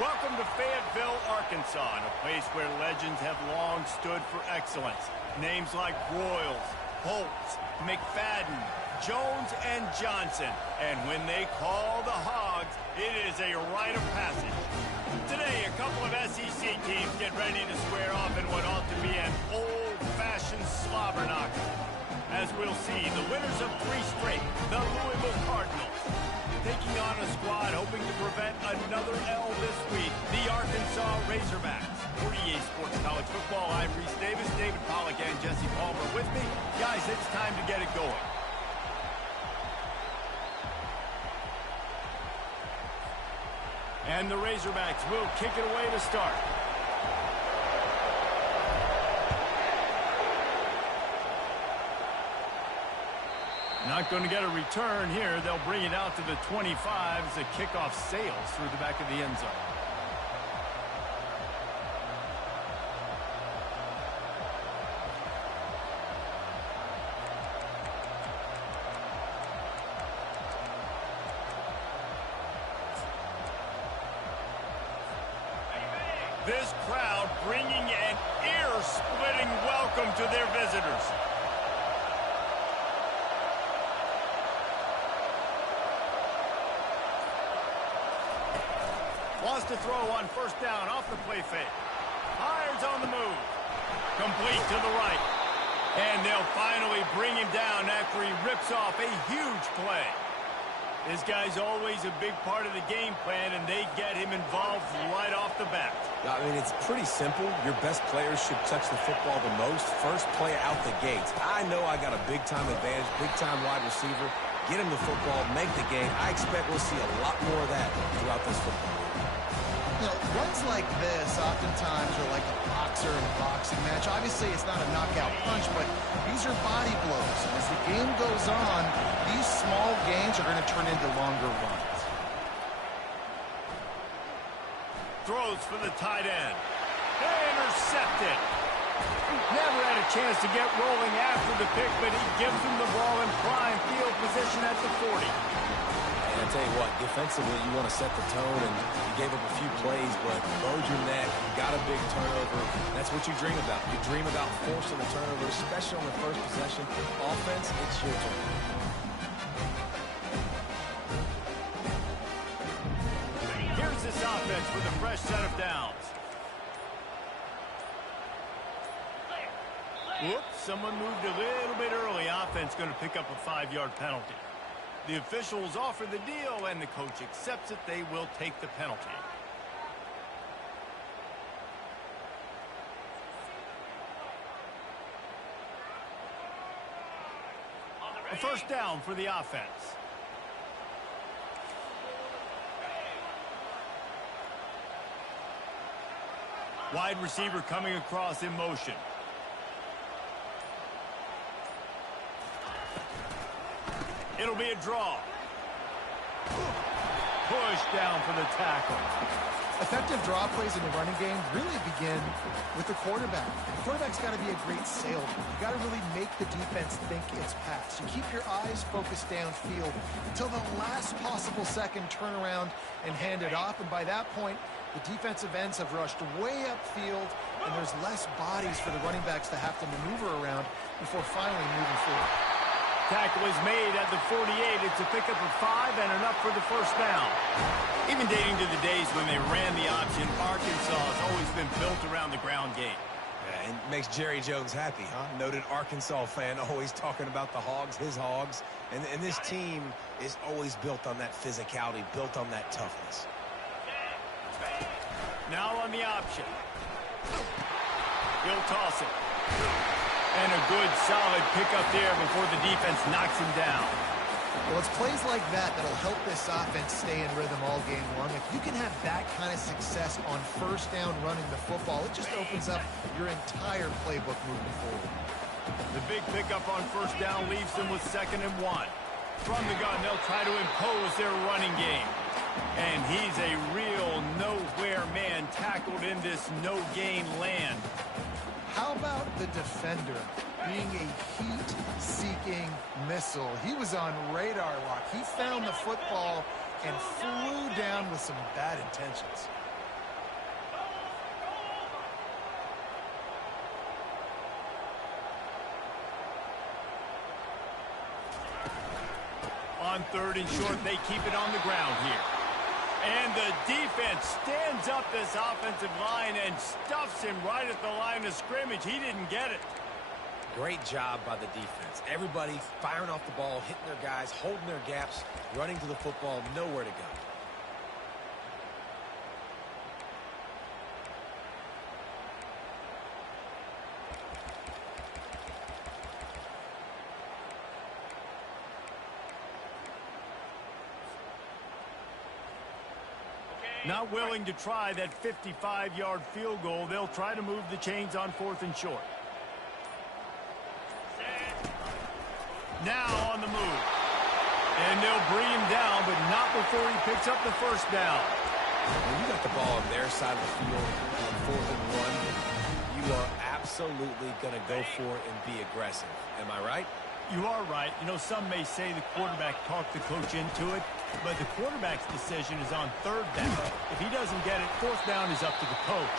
Welcome to Fayetteville, Arkansas, a place where legends have long stood for excellence. Names like Broyles, Holtz, McFadden, Jones, and Johnson. And when they call the Hogs, it is a rite of passage. Today, a couple of SEC teams get ready to square off in what ought to be an old-fashioned slobber knocker. As we'll see, the winners of 3 straight, the Louisville Cardinals, taking on a squad hoping to prevent another L this week, the Arkansas Razorbacks. For EA Sports College Football, I'm Reese Davis, David Pollack, and Jesse Palmer with me. Guys, it's time to get it going. And the Razorbacks will kick it away to start. Not going to get a return here. They'll bring it out to the 25 as the kickoff sails through the back of the end zone. This crowd bringing an ear-splitting welcome to their visitors. Wants to throw on first down off the play fake. Fires on the move. Complete to the right. And they'll finally bring him down after he rips off a huge play. This guy's always a big part of the game plan, and they get him involved right off the bat. I mean, it's pretty simple. Your best players should touch the football the most. First play out the gates. I know I got a big-time advantage, big-time wide receiver. Get him the football, make the game. I expect we'll see a lot more of that throughout this football. You know, runs like this oftentimes are like a boxer in a boxing match. Obviously, it's not a knockout punch, but these are body blows. And as the game goes on, these small gains are going to turn into longer runs. Throws for the tight end. Intercepted. Never had a chance to get rolling after the pick, but he gives him the ball in prime field position at the 40. And I tell you what, defensively, you want to set the tone, and you gave up a few plays, but bowed your net, got a big turnover. That's what you dream about. You dream about forcing the turnover, especially on the first possession. Offense, it's your turn. Here's this offense with a fresh set of downs. Whoops, someone moved a little bit early. Offense going to pick up a 5-yard penalty. The officials offer the deal, and the coach accepts it. They will take the penalty. A first down for the offense. Wide receiver coming across in motion. It'll be a draw. Push down for the tackle. Effective draw plays in the running game really begin with the quarterback. The quarterback's got to be a great salesman. You got to really make the defense think it's pass. You keep your eyes focused downfield until the last possible second, turn around and hand it off. And by that point, the defensive ends have rushed way upfield, and there's less bodies for the running backs to have to maneuver around before finally moving forward. Tackle is made at the 48. It's a pickup of 5 and enough for the first down. Even dating to the days when they ran the option, Arkansas has always been built around the ground game. Yeah, and makes Jerry Jones happy, huh? Noted Arkansas fan, always talking about the Hogs, his Hogs. And this team is always built on that physicality, built on that toughness. Now on the option. He'll toss it. And a good, solid pickup there before the defense knocks him down. Well, it's plays like that that'll help this offense stay in rhythm all game long. If you can have that kind of success on first down running the football, it just opens up your entire playbook moving forward. The big pickup on first down leaves them with 2nd and 1. From the gun, they'll try to impose their running game. And he's a real nowhere man tackled in this no-gain land. How about the defender being a heat-seeking missile? He was on radar lock. He found the football and flew down with some bad intentions. On third and short, they keep it on the ground here. And the defense stands up this offensive line and stuffs him right at the line of scrimmage. He didn't get it. Great job by the defense. Everybody firing off the ball, hitting their guys, holding their gaps, running to the football, nowhere to go. Not willing to try that 55-yard field goal. They'll try to move the chains on fourth and short. Now on the move. And they'll bring him down, but not before he picks up the first down. When you got the ball on their side of the field on 4th and 1, you are absolutely going to go for it and be aggressive. Am I right? You are right. You know, some may say the quarterback talked the coach into it, but the quarterback's decision is on third down. If he doesn't get it, fourth down is up to the coach.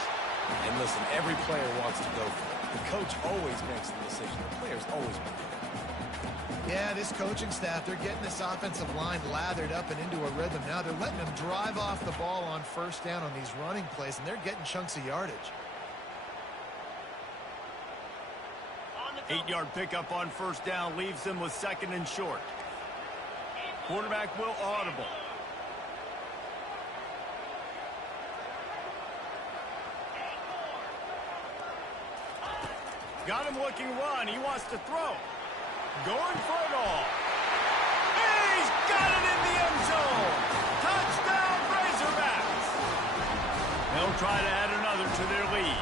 And listen, every player wants to go for it. The coach always makes the decision. The players always make it. Yeah, this coaching staff, they're getting this offensive line lathered up and into a rhythm. Now they're letting them drive off the ball on first down on these running plays, and they're getting chunks of yardage. 8-yard pickup on first down leaves them with second and short. Quarterback will audible. Got him looking run. He wants to throw. Going for it all. He's got it in the end zone. Touchdown, Razorbacks. They'll try to add another to their lead.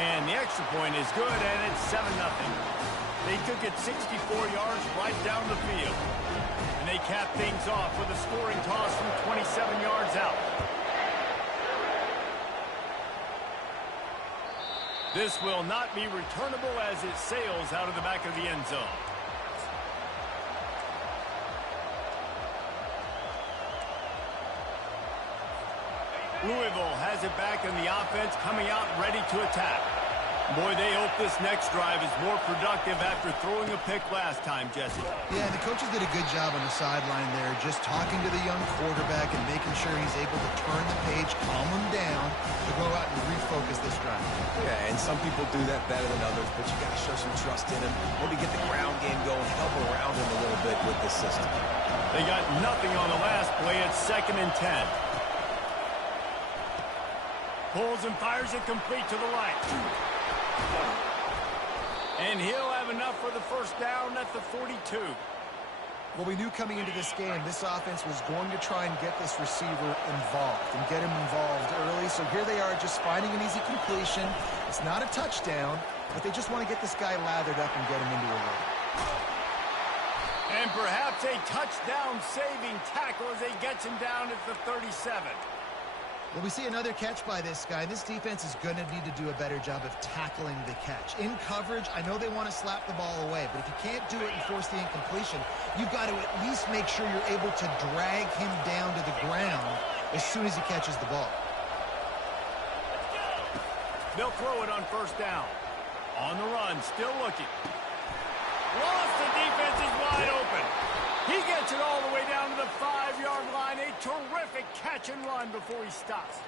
And the extra point is good, and it's 7-0. They took it 64 yards right down the field. And they cap things off with a scoring toss from 27 yards out. This will not be returnable as it sails out of the back of the end zone. Louisville has it back in the offense, coming out ready to attack. Boy, they hope this next drive is more productive after throwing a pick last time, Jesse. Yeah, the coaches did a good job on the sideline there, just talking to the young quarterback and making sure he's able to turn the page, calm him down, to go out and refocus this drive. Yeah, and some people do that better than others, but you got to show some trust in him. Maybe get the ground game going, help around him a little bit with the system. They got nothing on the last play. It's 2nd and 10. Pulls and fires it complete to the right. And he'll have enough for the first down at the 42. Well, we knew coming into this game, this offense was going to try and get this receiver involved and get him involved early. So here they are just finding an easy completion. It's not a touchdown, but they just want to get this guy lathered up and get him into a rhythm. And perhaps a touchdown-saving tackle as he gets him down at the 37. Well, we see another catch by this guy. This defense is going to need to do a better job of tackling the catch. In coverage, I know they want to slap the ball away, but if you can't do it and force the incompletion, you've got to at least make sure you're able to drag him down to the ground as soon as he catches the ball. They'll throw it on first down. On the run, still looking. Lost, the defense is wide open. He gets it all the way down to the 5-yard line. A terrific catch and run before he stops.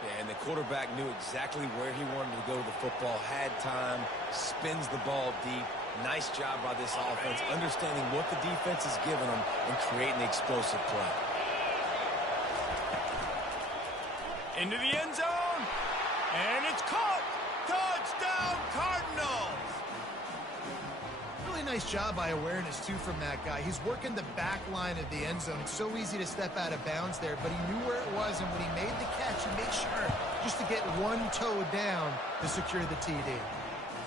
Yeah, and the quarterback knew exactly where he wanted to go with the football, had time, spins the ball deep. Nice job by this offense, understanding what the defense is giving them and creating the explosive play. Into the end zone, and it's caught. Touchdown, Cardinals. Really nice job by awareness, too, from that guy. He's working the back line of the end zone. It's so easy to step out of bounds there, but he knew where it was, and when he made the catch, he made sure just to get one toe down to secure the TD.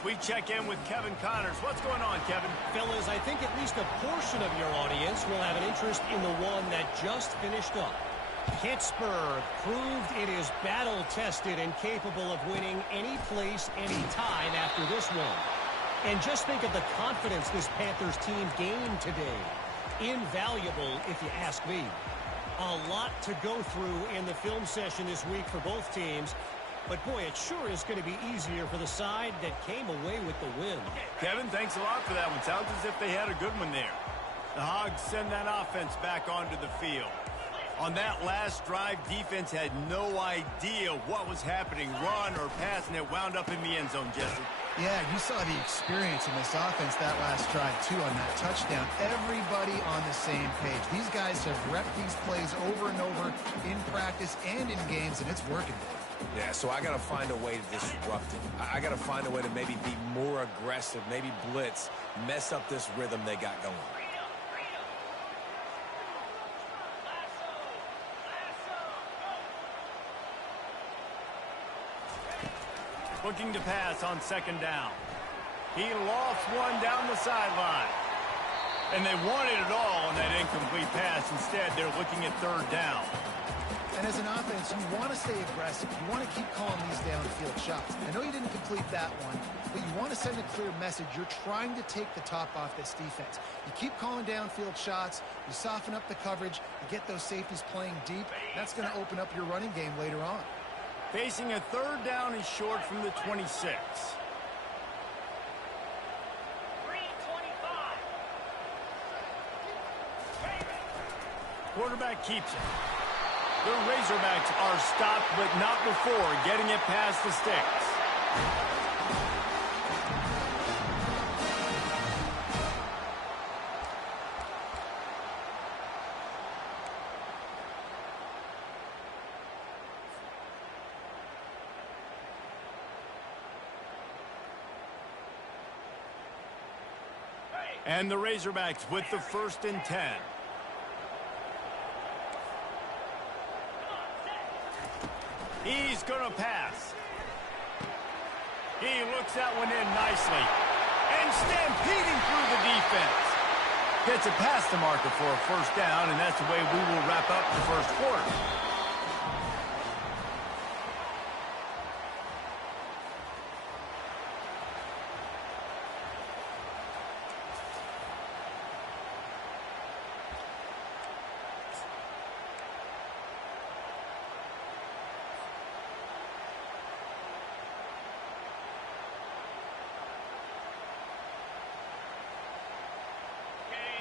We check in with Kevin Connors. What's going on, Kevin? Fellas, I think at least a portion of your audience will have an interest in the one that just finished up. Pittsburgh proved it is battle-tested and capable of winning any place, any time after this one. And just think of the confidence this Panthers team gained today. Invaluable, if you ask me. A lot to go through in the film session this week for both teams. But, boy, it sure is going to be easier for the side that came away with the win. Kevin, thanks a lot for that one. Sounds as if they had a good one there. The Hogs send that offense back onto the field. On that last drive, defense had no idea what was happening, run or pass, and it wound up in the end zone, Jesse. Yeah, you saw the experience in this offense that last drive, too, on that touchdown. Everybody on the same page. These guys have repped these plays over and over in practice and in games, and it's working. Yeah, so I got to find a way to disrupt it. I got to find a way to maybe be more aggressive, maybe blitz, mess up this rhythm they got going. Looking to pass on second down. He lofts one down the sideline. And they wanted it all on that incomplete pass. Instead, they're looking at third down. And as an offense, you want to stay aggressive. You want to keep calling these downfield shots. I know you didn't complete that one, but you want to send a clear message. You're trying to take the top off this defense. You keep calling downfield shots. You soften up the coverage. You get those safeties playing deep. That's going to open up your running game later on. Facing a third down and short from the 26. Quarterback keeps it. The Razorbacks are stopped, but not before getting it past the sticks. And the Razorbacks with the 1st and 10. He's going to pass. He looks that one in nicely. And stampeding through the defense. Gets it past the marker for a 1st down, and that's the way we will wrap up the 1st quarter.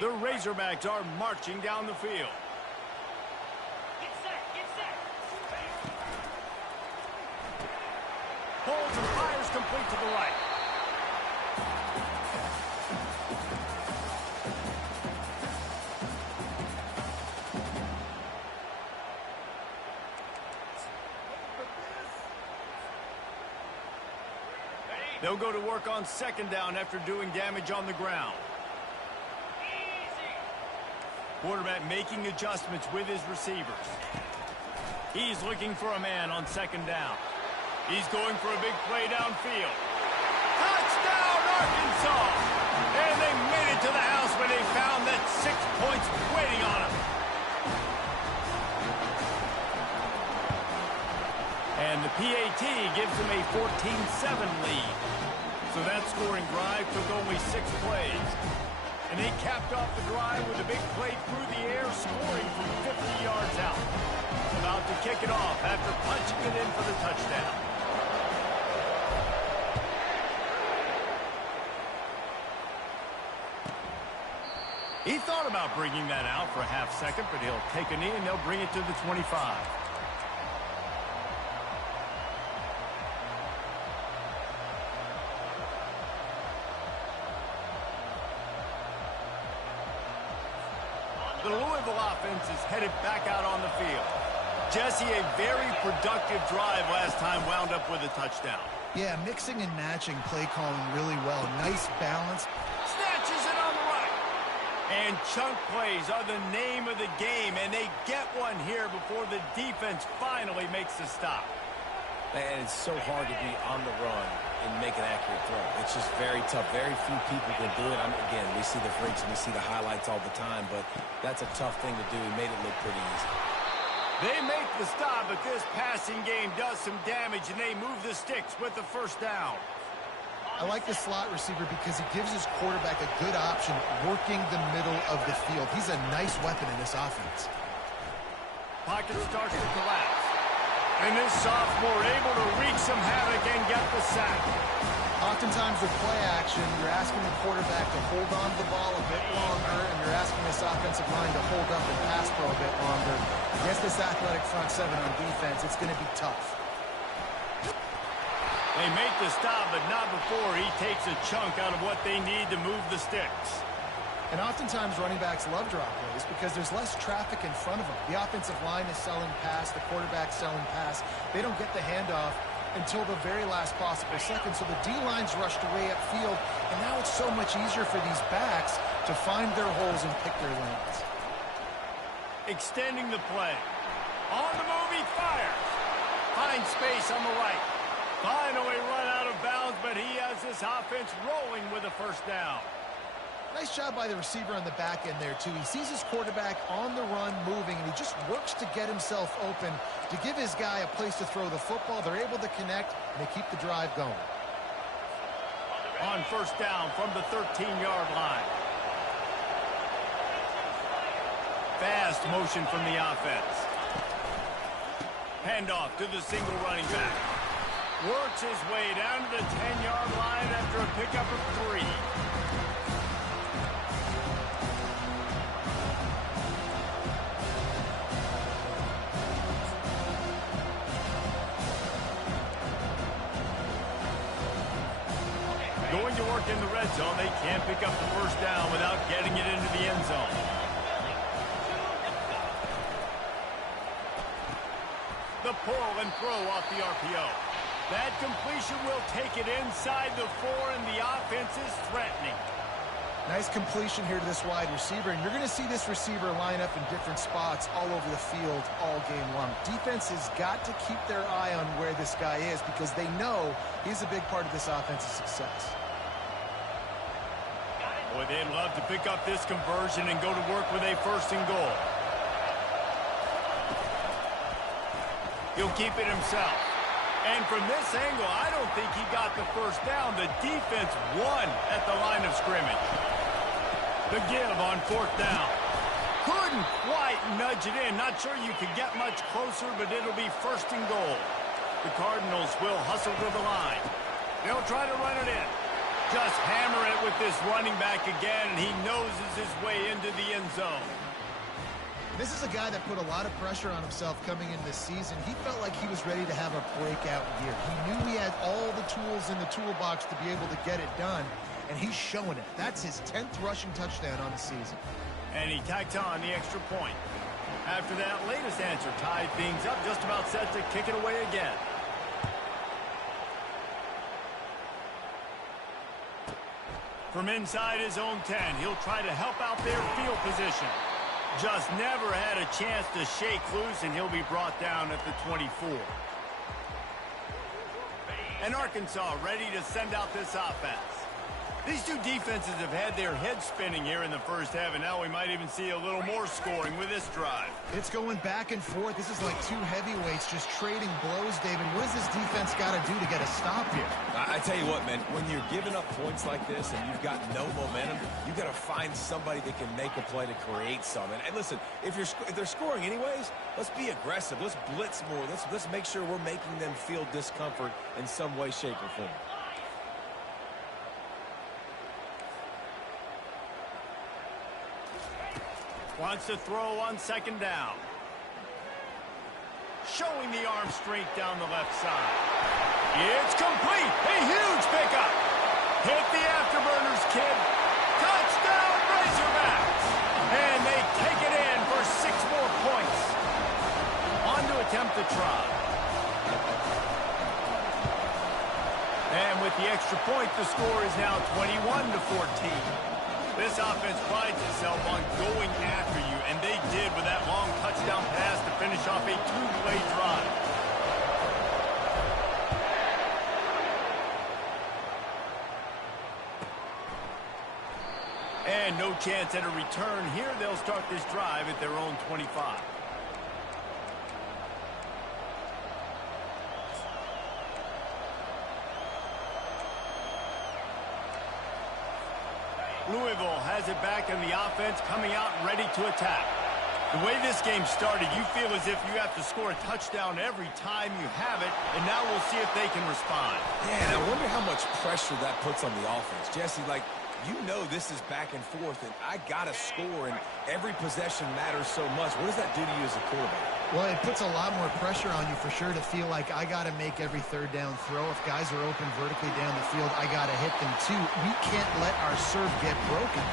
The Razorbacks are marching down the field. Get set. Pulls and fires complete to the right. They'll go to work on 2nd down after doing damage on the ground. Quarterback making adjustments with his receivers. He's looking for a man on 2nd down. He's going for a big play downfield. Touchdown, Arkansas! And they made it to the house when they found that 6 points waiting on them. And the PAT gives them a 14-7 lead. So that scoring drive took only 6 plays. And they capped off the drive with a big play through the air, scoring from 50 yards out. About to kick it off after punching it in for the touchdown. He thought about bringing that out for a half second, but he'll take a knee and they'll bring it to the 25. The Louisville offense is headed back out on the field. Jesse, a very productive drive last time wound up with a touchdown. Yeah, mixing and matching play calling really well. Nice balance. Snatches it on the right. And chunk plays are the name of the game, and they get one here before the defense finally makes the stop. And it's so hard to be on the run and make an accurate throw. It's just very tough. Very few people can do it. Again, we see the freaks and we see the highlights all the time, but that's a tough thing to do. He made it look pretty easy. They make the stop, but this passing game does some damage, and they move the sticks with the 1st down. I like the slot receiver because he gives his quarterback a good option working the middle of the field. He's a nice weapon in this offense. Pocket starts to collapse. And this sophomore able to wreak some havoc and get the sack. Oftentimes with play action, you're asking the quarterback to hold on to the ball a bit longer, and you're asking this offensive line to hold up and pass pro a bit longer. Against this athletic front seven on defense, it's going to be tough. They make the stop, but not before he takes a chunk out of what they need to move the sticks. And oftentimes running backs love drop plays because there's less traffic in front of them. The offensive line is selling pass, the quarterback's selling pass. They don't get the handoff until the very last possible second. So the D-line's rushed away upfield, and now it's so much easier for these backs to find their holes and pick their lanes. Extending the play. On the move, he fires. Finds space on the right. Finally run out of bounds, but he has this offense rolling with a first down. Nice job by the receiver on the back end there, too. He sees his quarterback on the run moving, and he just works to get himself open to give his guy a place to throw the football. They're able to connect, and they keep the drive going. On first down from the 13-yard line. Fast motion from the offense. Handoff to the single running back. Works his way down to the 10-yard line after a pickup of 3. Going to work in the red zone, they can't pick up the first down without getting it into the end zone. The pull and throw off the RPO. That completion will take it inside the 4, and the offense is threatening. Nice completion here to this wide receiver, and you're going to see this receiver line up in different spots all over the field all game long. Defense has got to keep their eye on where this guy is because they know he's a big part of this offense's success. Boy, they'd love to pick up this conversion and go to work with a first and goal. He'll keep it himself. And from this angle, I don't think he got the first down. The defense won at the line of scrimmage. The give on fourth down. Couldn't quite nudge it in. Not sure you could get much closer, but it'll be first and goal. The Cardinals will hustle to the line. They'll try to run it in. Just hammer it with this running back again, and he noses his way into the end zone. This is a guy that put a lot of pressure on himself coming into this season. He felt like he was ready to have a breakout year. He knew he had all the tools in the toolbox to be able to get it done, and he's showing it. That's his 10th rushing touchdown on the season. And he tacked on the extra point. After that latest answer tied things up, just about set to kick it away again. From inside his own 10, he'll try to help out their field position. Just never had a chance to shake loose, and he'll be brought down at the 24. And Arkansas ready to send out this offense. These two defenses have had their heads spinning here in the first half, and now we might even see a little more scoring with this drive. It's going back and forth. This is like two heavyweights just trading blows, David. What does this defense got to do to get a stop here? I tell you what, man, when you're giving up points like this and you've got no momentum, you've got to find somebody that can make a play to create something. And listen, if they're scoring anyways, let's be aggressive. Let's blitz more. Let's make sure we're making them feel discomfort in some way, shape, or form. Wants to throw on second down. Showing the arm strength down the left side. It's complete. A huge pickup. Hit the afterburners, kid. Touchdown, Razorbacks. And they take it in for 6 more points. On to attempt the try. And with the extra point, the score is now 21-14. This offense prides itself on going after you, and they did with that long touchdown pass to finish off a 2-play drive. And no chance at a return here. They'll start this drive at their own 25. Louisville has it back in the offense, coming out ready to attack. The way this game started, you feel as if you have to score a touchdown every time you have it, and now we'll see if they can respond. Yeah, and I wonder how much pressure that puts on the offense. Jesse, like, you know this is back and forth, and I got to score, and every possession matters so much. What does that do to you as a quarterback? Well, it puts a lot more pressure on you for sure to feel like I got to make every third down throw. If guys are open vertically down the field, I got to hit them too. We can't let our serve get broken.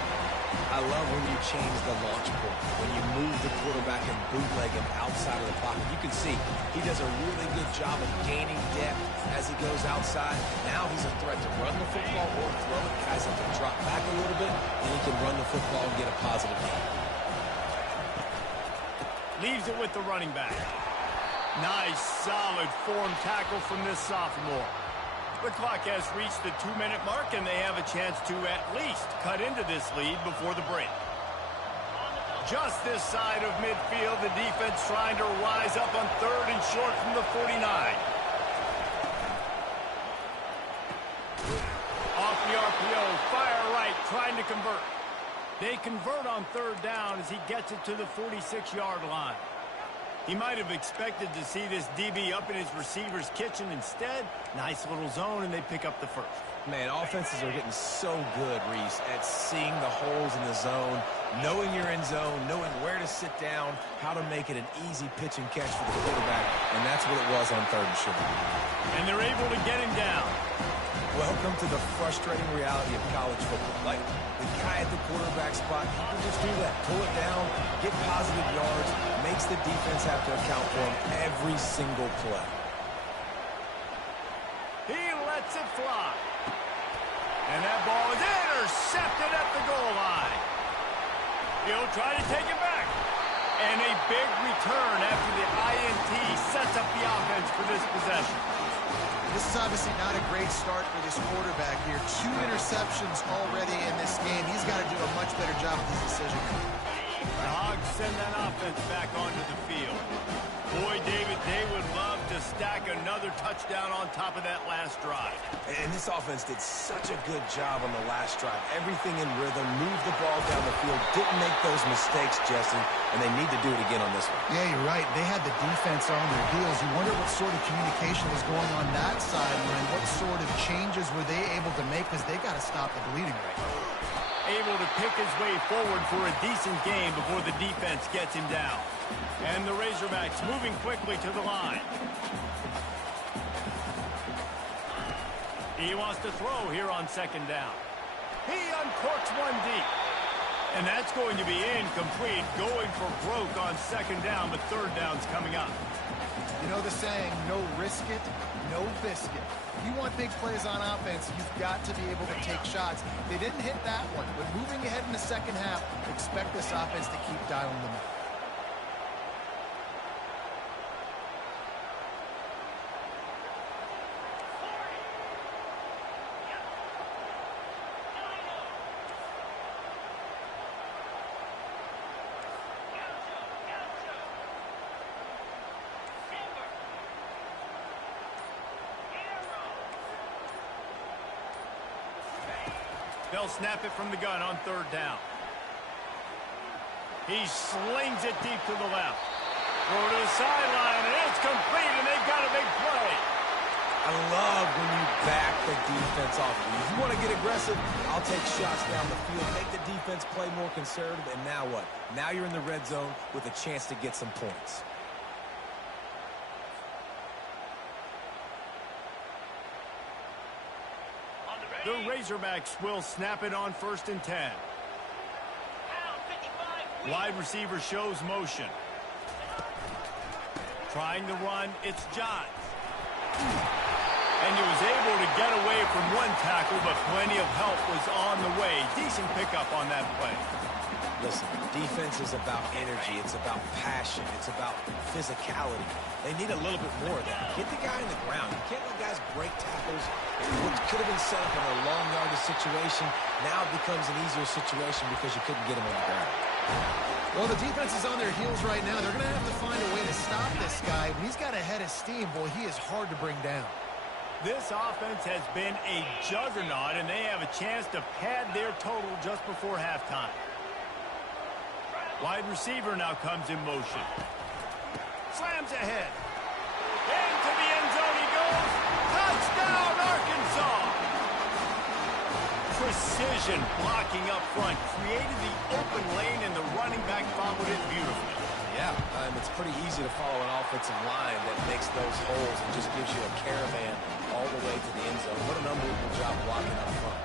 I love when you change the launch point, when you move the quarterback and bootleg him outside of the pocket. You can see he does a really good job of gaining depth as he goes outside. Now he's a threat to run the football or throw it. Guys have to drop back a little bit, and he can run the football and get a positive gain. Leaves it with the running back. Nice, solid form tackle from this sophomore. The clock has reached the 2-minute mark, and they have a chance to at least cut into this lead before the break. Just this side of midfield, the defense trying to rise up on 3rd and short from the 49. Off the RPO, fire right, trying to convert. They convert on 3rd down as he gets it to the 46-yard line. He might have expected to see this DB up in his receiver's kitchen. Instead, nice little zone, and they pick up the first. Man, offenses are getting so good, Reese, at seeing the holes in the zone, knowing you're in zone, knowing where to sit down, how to make it an easy pitch and catch for the quarterback, and that's what it was on 3rd and short. And they're able to get him down. Welcome to the frustrating reality of college football. Like, the guy at the quarterback spot, he can just do that. Pull it down, get positive yards, makes the defense have to account for him every single play. He lets it fly. And that ball is intercepted at the goal line. He'll try to take it back. And a big return after the INT sets up the offense for this possession. This is obviously not a great start for this quarterback here. 2 interceptions already in this game. He's got to do a much better job with his decision. The Hogs send that offense back onto the field. Boy, David, they would love to stack another touchdown on top of that last drive. And this offense did such a good job on the last drive. Everything in rhythm, moved the ball down the field, didn't make those mistakes, Jesse, and they need to do it again on this one. Yeah, you're right. They had the defense on their heels. You wonder what sort of communication was going on that sideline. What sort of changes were they able to make, because they got to stop the bleeding right now. Able to pick his way forward for a decent game before the defense gets him down. And the Razorbacks moving quickly to the line. He wants to throw here on 2nd down. He uncorks one deep. And that's going to be incomplete, going for broke on 2nd down, but 3rd down's coming up. You know the saying, no risk it, no biscuit. If you want big plays on offense, you've got to be able to take shots. They didn't hit that one, but moving ahead in the 2nd half, expect this offense to keep dialing them up. They'll snap it from the gun on 3rd down. He slings it deep to the left. Throw to the sideline, and it's complete, and they've got a big play. I love when you back the defense off. If you want to get aggressive, I'll take shots down the field, make the defense play more conservative, and now what? Now you're in the red zone with a chance to get some points. The Razorbacks will snap it on 1st and 10. Wide receiver shows motion. Trying to run, it's Johns. And he was able to get away from one tackle, but plenty of help was on the way. Decent pickup on that play. Listen, defense is about energy. It's about passion. It's about physicality. They need a little bit more of that. Get the guy in the ground. You can't let guys break tackles. What could have been set up in a long yardage situation now becomes an easier situation because you couldn't get him on the ground. Well, the defense is on their heels right now. They're going to have to find a way to stop this guy. When he's got a head of steam, boy, he is hard to bring down. This offense has been a juggernaut, and they have a chance to pad their total just before halftime. Wide receiver now comes in motion. Slams ahead. Into the end zone he goes. Touchdown, Arkansas! Precision blocking up front. Created the open lane, and the running back followed it beautifully. Yeah, it's pretty easy to follow an offensive line that makes those holes and just gives you a caravan all the way to the end zone. What an unbelievable job blocking up front.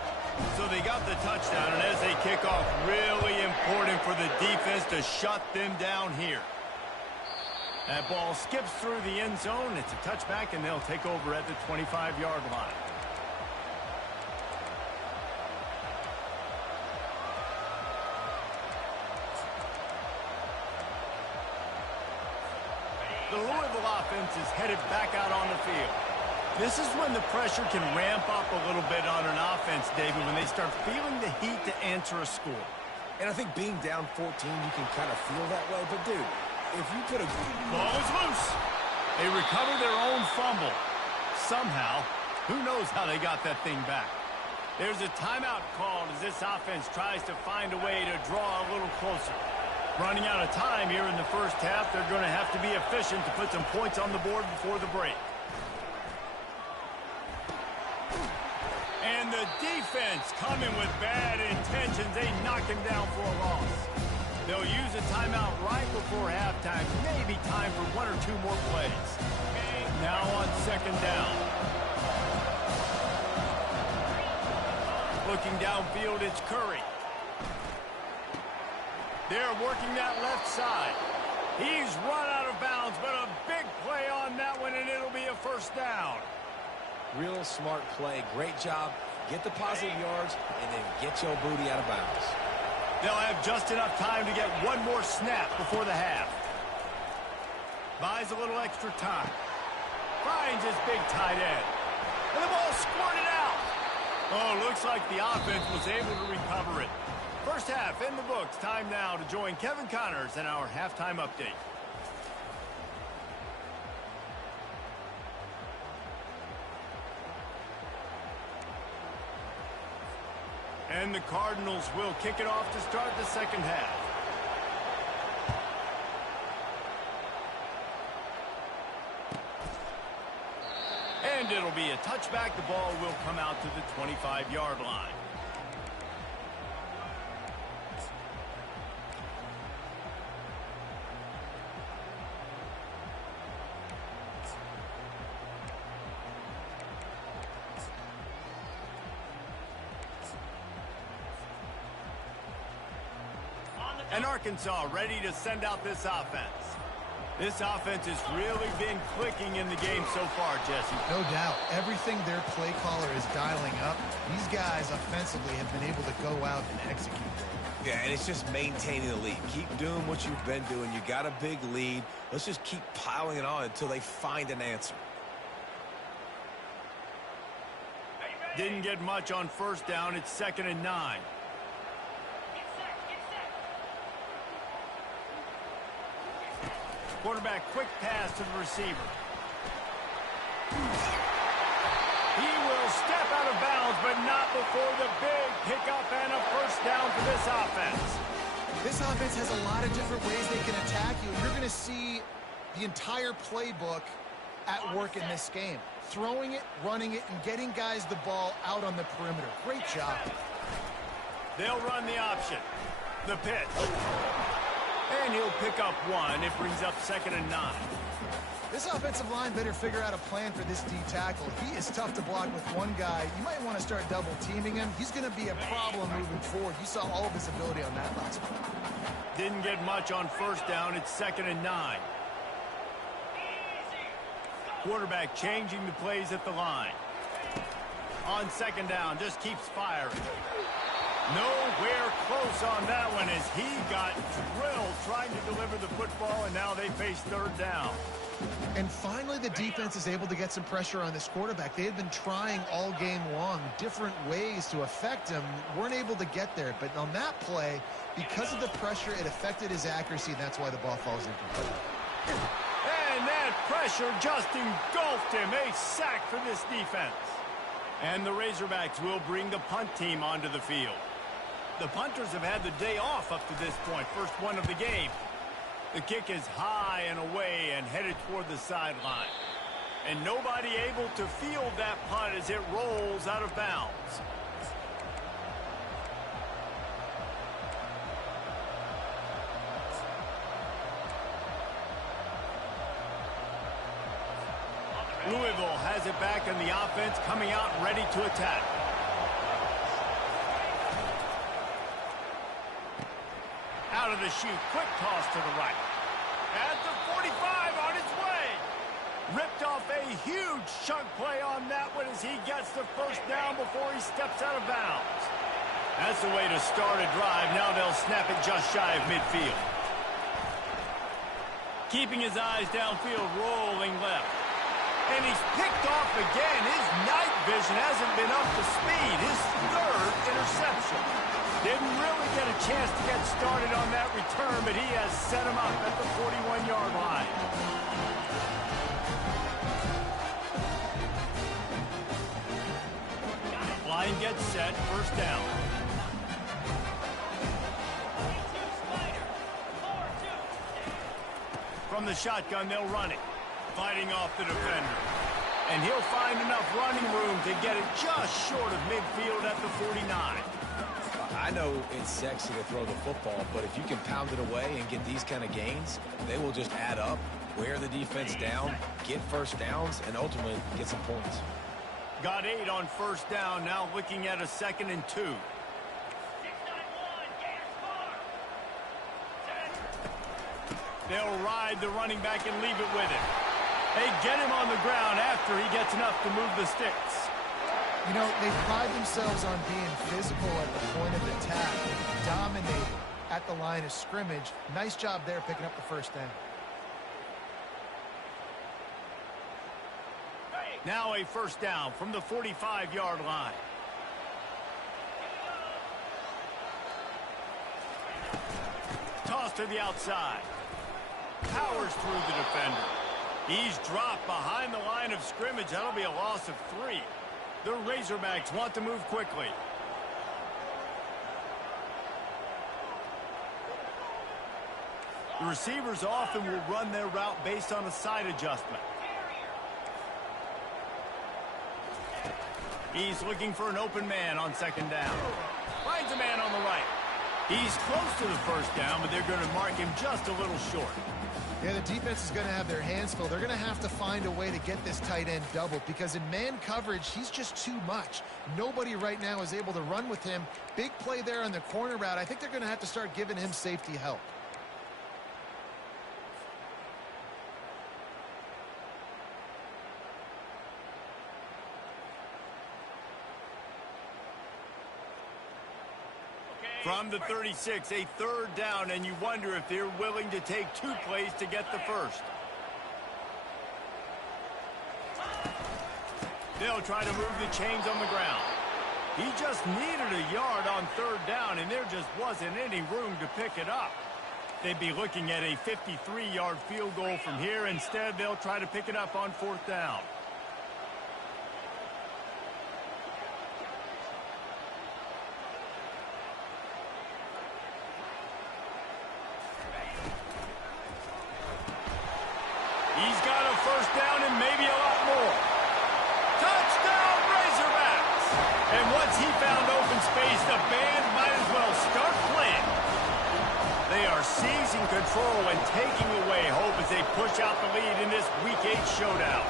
So they got the touchdown, and as they kick off, really important for the defense to shut them down here. That ball skips through the end zone. It's a touchback, and they'll take over at the 25-yard line. The Louisville offense is headed back out on the field. This is when the pressure can ramp up a little bit on an offense, David, when they start feeling the heat to answer a score. And I think being down 14, you can kind of feel that way. But, dude, if you put a... Ball is loose. They recover their own fumble. Somehow, who knows how they got that thing back. There's a timeout called as this offense tries to find a way to draw a little closer. Running out of time here in the first half, they're going to have to be efficient to put some points on the board before the break. And the defense coming with bad intentions. They knock him down for a loss. They'll use a timeout right before halftime. Maybe time for one or two more plays. Now on second down. Looking downfield, it's Curry. They're working that left side. He's run out of bounds, but a big play on that one, and it'll be a first down. Real smart play. Great job. Get the positive yards, and then get your booty out of bounds. They'll have just enough time to get one more snap before the half. Buys a little extra time. Finds his big tight end. And the ball squirted out. Oh, looks like the offense was able to recover it. First half in the books. Time now to join Kevin Connors in our halftime update. And the Cardinals will kick it off to start the second half. And it'll be a touchback. The ball will come out to the 25-yard line. And Arkansas ready to send out this offense. This offense has really been clicking in the game so far, Jesse. No doubt. Everything their play caller is dialing up, these guys offensively have been able to go out and execute. Yeah, and it's just maintaining the lead. Keep doing what you've been doing. You got a big lead. Let's just keep piling it on until they find an answer. Didn't get much on first down. It's 2nd and 9. Quarterback, quick pass to the receiver. He will step out of bounds, but not before the big pickup and a first down for this offense. This offense has a lot of different ways they can attack you. You're going to see the entire playbook at work in this game. Throwing it, running it, and getting guys the ball out on the perimeter. Great job. They'll run the option. The pitch. And he'll pick up one. It brings up 2nd and 9. This offensive line better figure out a plan for this D tackle. He is tough to block with one guy. You might want to start double teaming him. He's going to be a problem moving forward. You saw all of his ability on that last one. Didn't get much on first down. It's 2nd and 9. Quarterback changing the plays at the line. On second down, just keeps firing. Nowhere close on that one as he got drilled trying to deliver the football, and now they face third down. And finally, the defense is able to get some pressure on this quarterback. They had been trying all game long different ways to affect him, weren't able to get there. But on that play, because of the pressure, it affected his accuracy, and that's why the ball falls incomplete. And that pressure just engulfed him. A sack for this defense. And the Razorbacks will bring the punt team onto the field. The punters have had the day off up to this point. First one of the game. The kick is high and away and headed toward the sideline. And nobody able to field that punt as it rolls out of bounds. Louisville has it back, and the offense coming out ready to attack. Out of the chute, quick toss to the right. At the 45 on its way. Ripped off a huge chunk play on that one as he gets the first down before he steps out of bounds. That's the way to start a drive. Now they'll snap it just shy of midfield. Keeping his eyes downfield, rolling left. And he's picked off again. His night vision hasn't been up to speed. His third interception. Didn't really get a chance to get started on that return, but he has set him up at the 41-yard line. Line gets set, first down. From the shotgun, they'll run it. Fighting off the defender. And he'll find enough running room to get it just short of midfield at the 49. I know it's sexy to throw the football, but if you can pound it away and get these kind of gains, they will just add up, wear the defense down, get first downs, and ultimately get some points. Got 8 on first down, now looking at a 2nd and 2. They'll ride the running back and leave it with him. They get him on the ground after he gets enough to move the sticks. You know, they pride themselves on being physical at the point of attack, dominating at the line of scrimmage. Nice job there picking up the first down. Now a first down from the 45-yard line. Toss to the outside. Powers through the defender. He's dropped behind the line of scrimmage. That'll be a loss of 3. The Razorbacks want to move quickly. The receivers often will run their route based on a side adjustment. He's looking for an open man on 2nd down. Finds a man on the right. He's close to the first down, but they're going to mark him just a little short. Yeah, the defense is going to have their hands full. They're going to have to find a way to get this tight end doubled because in man coverage, he's just too much. Nobody right now is able to run with him. Big play there on the corner route. I think they're going to have to start giving him safety help. From the 36, a 3rd down, and you wonder if they're willing to take 2 plays to get the first. They'll try to move the chains on the ground. He just needed a yard on 3rd down, and there just wasn't any room to pick it up. They'd be looking at a 53-yard field goal from here. Instead, they'll try to pick it up on 4th down. He's got a first down and maybe a lot more. Touchdown, Razorbacks! And once he found open space, the band might as well start playing. They are seizing control and taking away hope as they push out the lead in this Week 8 showdown.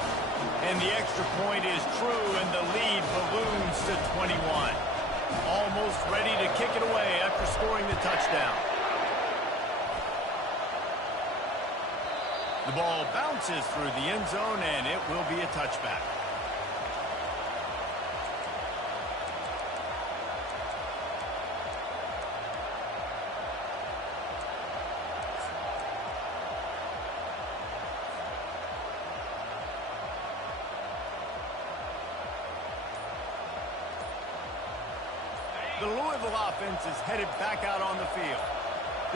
And the extra point is true, and the lead balloons to 21. Almost ready to kick it away after scoring the touchdown. The ball bounces through the end zone, and it will be a touchback. The Louisville offense is headed back out on the field.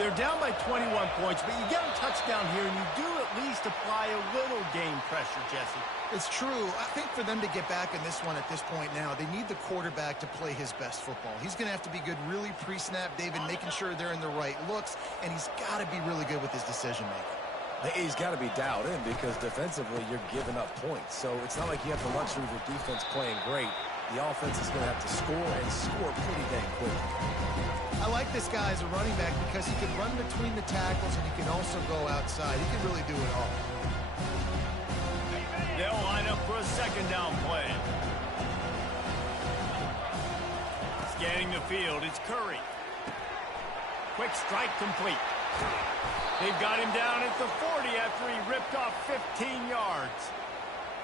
They're down by 21 points, but you get a touchdown here, and you do at least apply a little game pressure, Jesse. It's true. I think for them to get back in this one at this point now, they need the quarterback to play his best football. He's going to have to be good really pre-snap, David, making sure they're in the right looks, and he's got to be really good with his decision-making. He's got to be dialed in because defensively you're giving up points. So it's not like you have the luxury of your defense playing great. The offense is going to have to score and score pretty dang quickly. I like this guy as a running back because he can run between the tackles and he can also go outside. He can really do it all. They'll line up for a second down play. Scanning the field, it's Curry. Quick strike complete. They've got him down at the 40 after he ripped off 15 yards.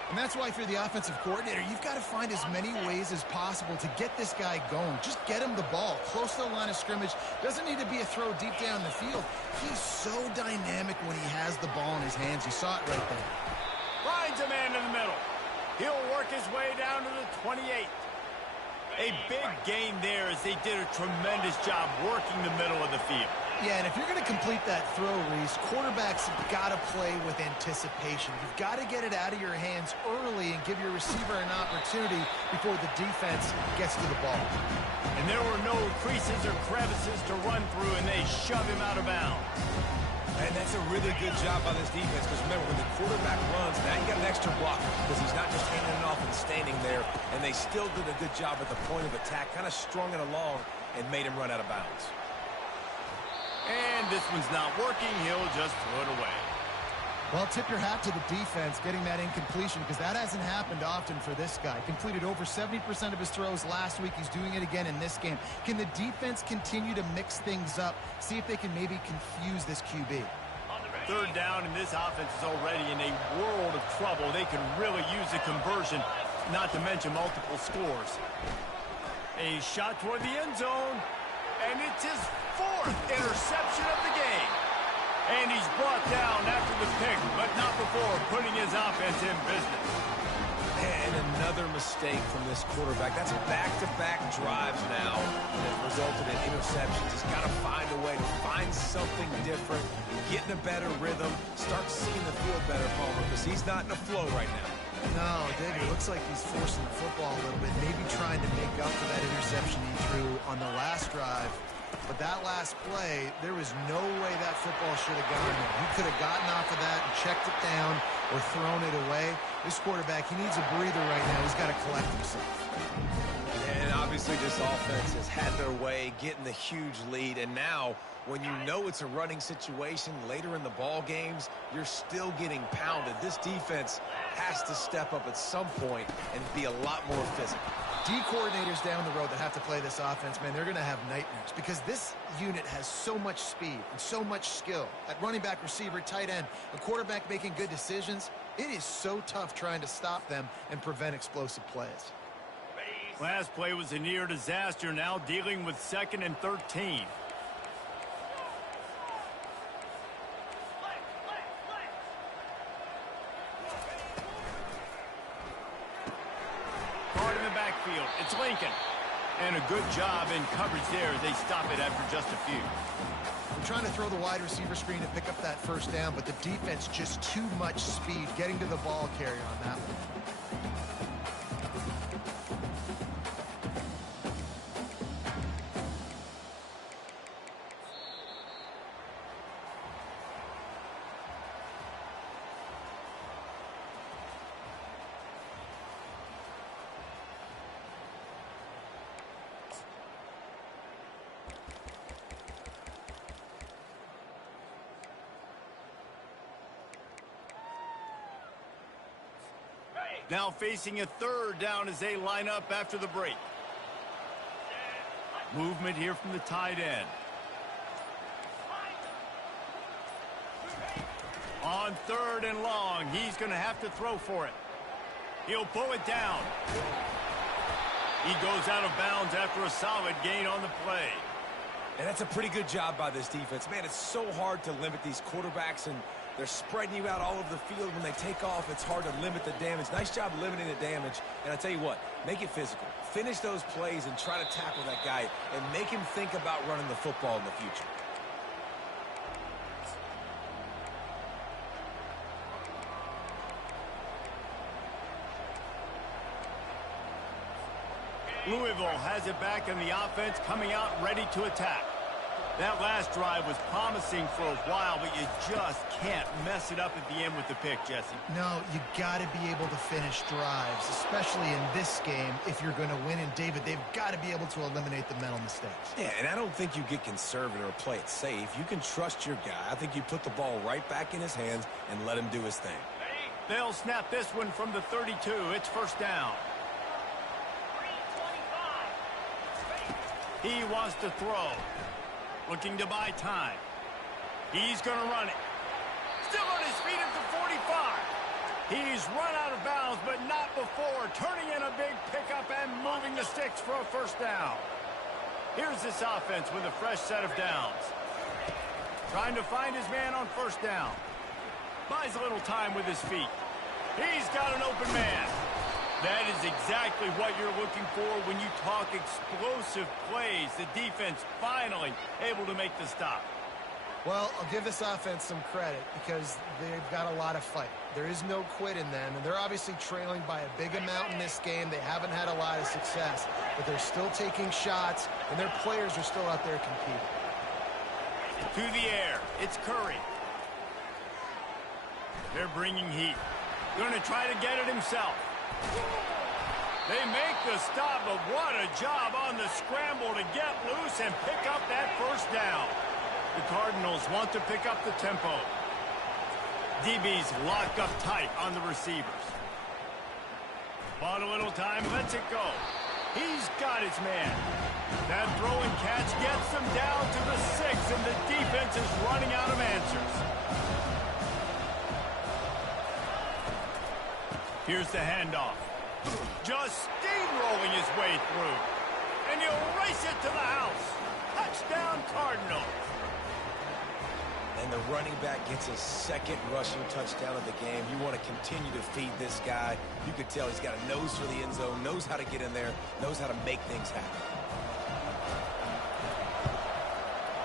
And that's why if you're the offensive coordinator, you've got to find as many ways as possible to get this guy going. Just get him the ball close to the line of scrimmage. Doesn't need to be a throw deep down the field. He's so dynamic when he has the ball in his hands. You saw it right there. Finds a man in the middle. He'll work his way down to the 28. A big gain there as they did a tremendous job working the middle of the field. Yeah, and if you're going to complete that throw, Reese, quarterbacks have got to play with anticipation. You've got to get it out of your hands early and give your receiver an opportunity before the defense gets to the ball. And there were no creases or crevices to run through, and they shove him out of bounds. And that's a really good job by this defense because remember, when the quarterback runs, now you got an extra blocker because he's not just handing it off and standing there, and they still did a good job at the point of attack, kind of strung it along and made him run out of bounds. And this one's not working. He'll just throw it away. Well, tip your hat to the defense getting that incompletion because that hasn't happened often for this guy. Completed over 70% of his throws last week. He's doing it again in this game. Can the defense continue to mix things up? See if they can maybe confuse this QB. Third down, and this offense is already in a world of trouble. They can really use a conversion, not to mention multiple scores. A shot toward the end zone, and it's his fourth interception of the game. And he's brought down after the pick, but not before putting his offense in business. And another mistake from this quarterback. That's back-to-back drives now that resulted in interceptions. He's got to find a way to find something different, get in a better rhythm, start seeing the field better, Palmer, because he's not in a flow right now. No, David, it looks like he's forcing the football a little bit, maybe trying to make up for that interception he threw on the last drive. But that last play, there was no way that football should have gone there. He could have gotten off of that and checked it down or thrown it away. This quarterback, he needs a breather right now. He's got to collect himself. And obviously this offense has had their way, getting the huge lead. And now, when you know it's a running situation later in the ball games, you're still getting pounded. This defense has to step up at some point and be a lot more physical. D coordinators down the road that have to play this offense, man, they're going to have nightmares because this unit has so much speed and so much skill. At running back, receiver, tight end, a quarterback making good decisions, it is so tough trying to stop them and prevent explosive plays. Last play was a near disaster, now dealing with 2nd and 13. Backfield. It's Lincoln. And a good job in coverage there as they stop it after just a few. We're trying to throw the wide receiver screen to pick up that first down, but the defense just too much speed getting to the ball carrier on that one. Now facing a third down as they line up after the break. Movement here from the tight end. On 3rd and long, he's going to have to throw for it. He'll pull it down. He goes out of bounds after a solid gain on the play. And that's a pretty good job by this defense. Man, it's so hard to limit these quarterbacks, and they're spreading you out all over the field. When they take off, it's hard to limit the damage. Nice job limiting the damage. And I tell you what, make it physical. Finish those plays and try to tackle that guy and make him think about running the football in the future. Louisville has it back in the offense, coming out ready to attack. That last drive was promising for a while, but you just can't mess it up at the end with the pick, Jesse. No, you got to be able to finish drives, especially in this game if you're going to win. And, David, they've got to be able to eliminate the mental mistakes. Yeah, and I don't think you get conservative or play it safe. You can trust your guy. I think you put the ball right back in his hands and let him do his thing. They'll snap this one from the 32. It's first down. 3:25. He wants to throw. Looking to buy time. He's going to run it. Still on his feet at the 45. He's run out of bounds, but not before. Turning in a big pickup and moving the sticks for a first down. Here's this offense with a fresh set of downs. Trying to find his man on first down. Buys a little time with his feet. He's got an open man. That is exactly what you're looking for when you talk explosive plays. The defense finally able to make the stop. Well, I'll give this offense some credit because they've got a lot of fight. There is no quit in them, and they're obviously trailing by a big amount in this game. They haven't had a lot of success, but they're still taking shots, and their players are still out there competing. To the air. It's Curry. They're bringing heat. Going to try to get it himself. They make the stop, but what a job on the scramble to get loose and pick up that first down. The Cardinals want to pick up the tempo. DB's locked up tight on the receivers. Bought a little time, lets it go. He's got his man. That throw and catch gets them down to the 6, and the defense is running out of answers. Here's the handoff. Just steamrolling his way through. And he'll race it to the house. Touchdown, Cardinals. And the running back gets his second rushing touchdown of the game. You want to continue to feed this guy. You could tell he's got a nose for the end zone, knows how to get in there, knows how to make things happen.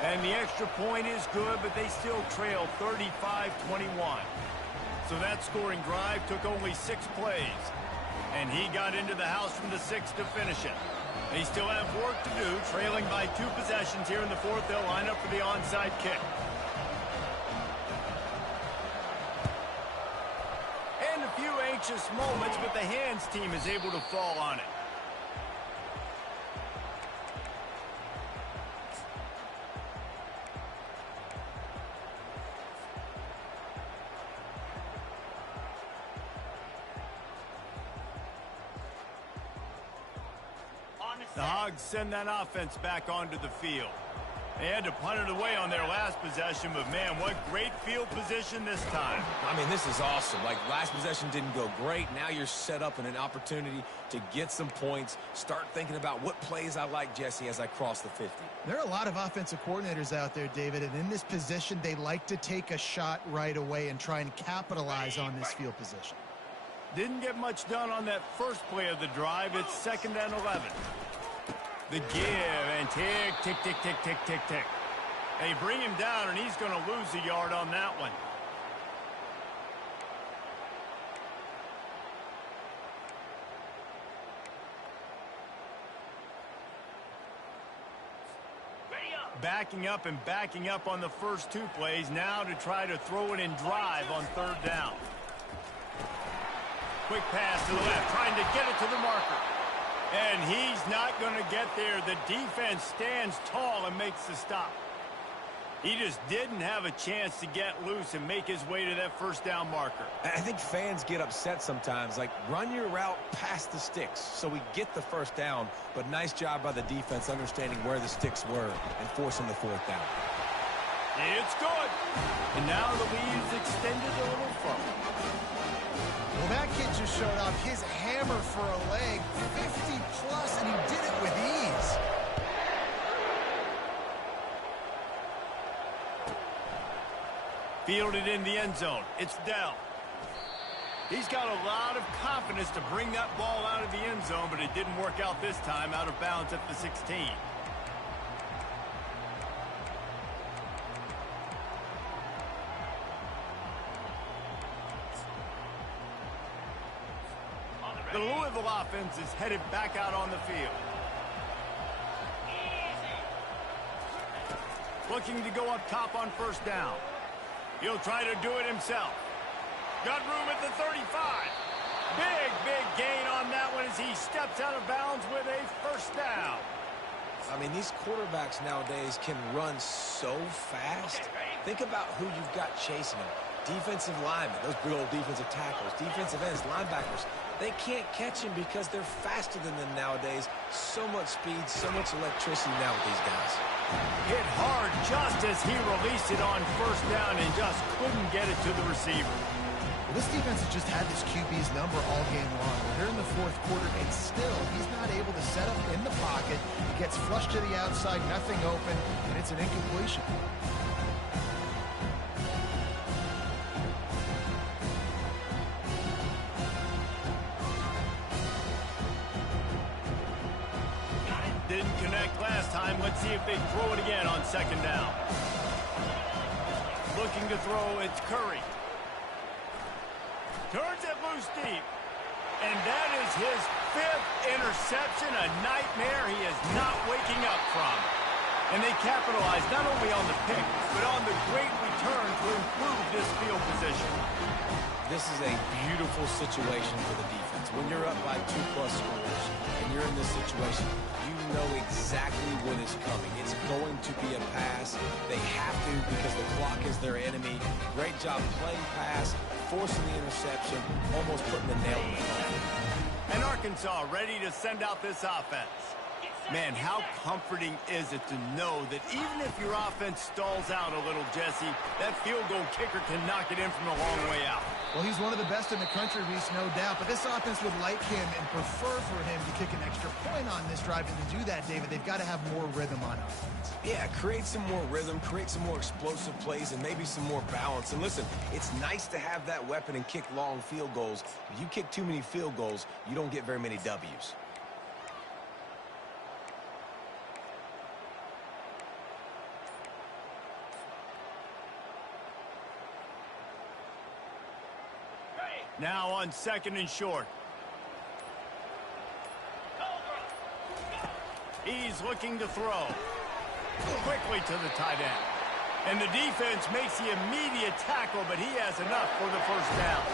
And the extra point is good, but they still trail 35-21. So that scoring drive took only 6 plays. And he got into the house from the 6 to finish it. They still have work to do, trailing by 2 possessions here in the 4th. They'll line up for the onside kick. And a few anxious moments, but the hands team is able to fall on it. The Hogs send that offense back onto the field. They had to punt it away on their last possession, but man, what great field position this time. I mean, this is awesome. Like, last possession didn't go great. Now you're set up in an opportunity to get some points. Start thinking about what plays I like, Jesse, as I cross the 50. There are a lot of offensive coordinators out there, David, and in this position, they like to take a shot right away and try and capitalize on this field position. Didn't get much done on that first play of the drive. It's 2nd and 11. The give, and tick, tick, tick, tick, tick, tick, tick. They bring him down, and he's going to lose a yard on that one. Backing up and backing up on the first 2 plays, now to try to throw it in drive on 3rd down. Quick pass to the left, trying to get it to the marker. And he's not going to get there. The defense stands tall and makes the stop. He just didn't have a chance to get loose and make his way to that first down marker. I think fans get upset sometimes. Like, run your route past the sticks so we get the first down. But nice job by the defense understanding where the sticks were and forcing the 4th down. It's good. And now the lead's extended a little further. Well, that kid just showed off his hammer for a leg, 50-plus, and he did it with ease. Fielded in the end zone. It's Dell. He's got a lot of confidence to bring that ball out of the end zone, but it didn't work out this time, out of bounds at the 16. The Louisville offense is headed back out on the field. Looking to go up top on first down. He'll try to do it himself. Got room at the 35. Big gain on that one as he steps out of bounds with a first down. I mean, these quarterbacks nowadays can run so fast. Think about who you've got chasing them. Defensive linemen, those big old defensive tackles, defensive ends, linebackers. They can't catch him because they're faster than them nowadays. So much speed, so much electricity now with these guys. Hit hard just as he released it on first down and just couldn't get it to the receiver. Well, this defense has just had this QB's number all game long. They're in the fourth quarter, and still he's not able to set up in the pocket. He gets flushed to the outside, nothing open, and it's an incompletion. Didn't connect last time. Let's see if they throw it again on second down. Looking to throw, it's Curry. Turns it loose deep. And that is his 5th interception, a nightmare he is not waking up from. And they capitalize not only on the pick, but on the great return to improve this field position. This is a beautiful situation for the defense. When you're up by 2+ scores and you're in this situation, you know exactly what is coming. It's going to be a pass. They have to because the clock is their enemy. Great job playing pass, forcing the interception, almost putting the nail in the coffin. And Arkansas ready to send out this offense. Man, how comforting is it to know that even if your offense stalls out a little, Jesse, that field goal kicker can knock it in from a long way out. Well, he's one of the best in the country, Reese, no doubt. But this offense would like him and prefer for him to kick an extra point on this drive. And to do that, David, they've got to have more rhythm on offense. Yeah, create some more rhythm, create some more explosive plays, and maybe some more balance. And listen, it's nice to have that weapon and kick long field goals. If you kick too many field goals, you don't get very many W's. Now on second and short. He's looking to throw. Quickly to the tight end. And the defense makes the immediate tackle, but he has enough for the first down.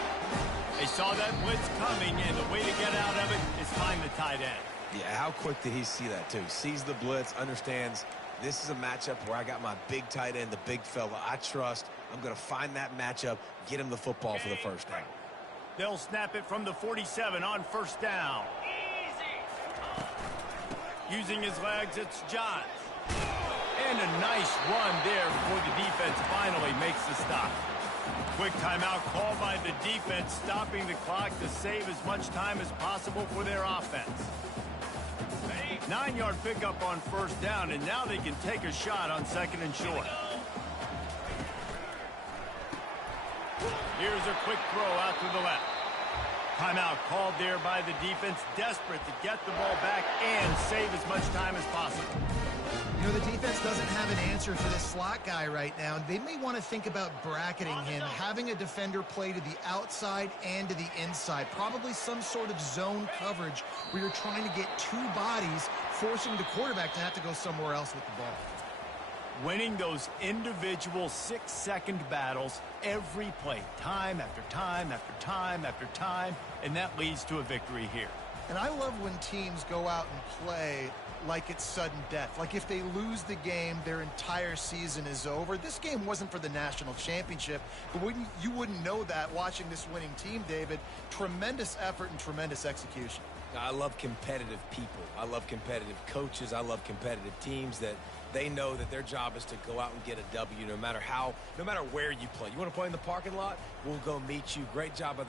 They saw that blitz coming, and the way to get out of it is find the tight end. Yeah, how quick did he see that, too? Sees the blitz, understands this is a matchup where I got my big tight end, the big fella I trust. I'm going to find that matchup, get him the football for the first down. They'll snap it from the 47 on first down. Using his legs, it's Johns. And a nice run there before the defense finally makes the stop. Quick timeout called by the defense, stopping the clock to save as much time as possible for their offense. 9-yard pickup on first down, and now they can take a shot on second and short. Here's a quick throw out to the left. Timeout called there by the defense, desperate to get the ball back and save as much time as possible. You know, the defense doesn't have an answer for this slot guy right now. They may want to think about bracketing him, having a defender play to the outside and to the inside. Probably some sort of zone coverage where you're trying to get two bodies, forcing the quarterback to have to go somewhere else with the ball. Winning those individual 6-second battles every play, time after time after time after time, and that leads to a victory here. And I love when teams go out and play like it's sudden death. Like if they lose the game, their entire season is over. This game wasn't for the national championship, but you wouldn't know that watching this winning team, David. Tremendous effort and tremendous execution. I love competitive people. I love competitive coaches. I love competitive teams that they know that their job is to go out and get a W no matter where you play. You want to play in the parking lot? We'll go meet you. Great job by this